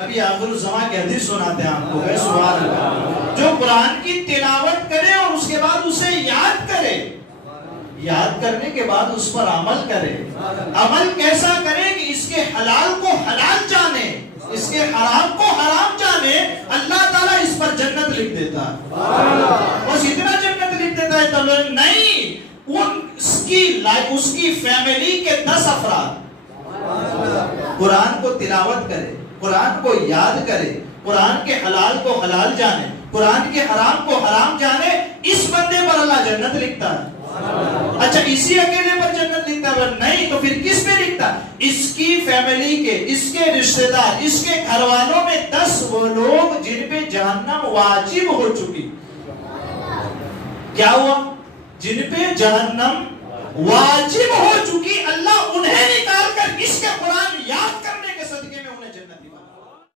نبی آخر الزمان کی حدیث سناتے ہیں آپ کو، سبحان اللہ، جو قرآن کی تلاوت کرے اور اس کے بعد اسے یاد کرے، یاد کرنے کے بعد اس پر عمل کرے، عمل کیسا کرے کہ اس کے حلال کو حلال جانے، اس کے حرام کو حرام جانے، اللہ تعالیٰ اس پر جنت لکھ دیتا ہے، بس اتنا جنت لکھ دیتا ہے تب نہیں، اس کی فیملی کے 10 افراد قرآن کو تلاوت کرے، قرآن کو یاد کرے، قرآن کے حلال کو حلال جانے، قرآن کے حرام کو حرام جانے، اس بندے پر اللہ جنت لکھتا ہے۔ اچھا اسی اکیلے پر جنت لکھتا ہے؟ نہیں، تو پھر کس پہ لکھتا؟ اس کی فیملی کے، اس کے رشتہ دار، اس کے گھر والوں میں 10 وہ لوگ جن پہ جہنم واجب ہو چکی۔ کیا ہوا؟ جن پہ جہنم واجب ہو چکی، اللہ انہیں نکال کر اس کے قرآن یاد کر